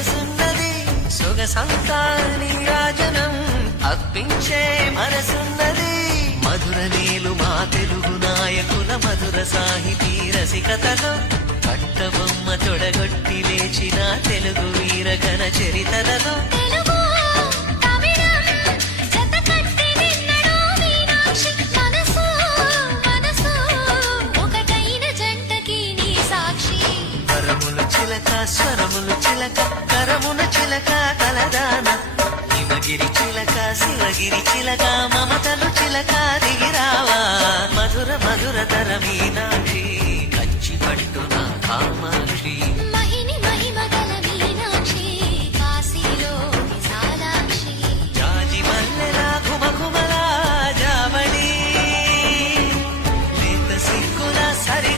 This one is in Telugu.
సొగసున్నది సొగసంతా నీరాజనం అప్పించే మనసున్నది మధుర నీలు మా తెలుగు నాయకుల మధుర సాహితీ రసికతలో పట్టబొమ్మ తొడగొట్టి లేచిన తెలుగు వీరగణ చరితలలో స్వరములు చిలక కరమున చిలక కలదాన హిమగిరి చిలక శివగిరి చిలక మమతలు చిలక దిగిరావా మధుర మధుర తరమీనా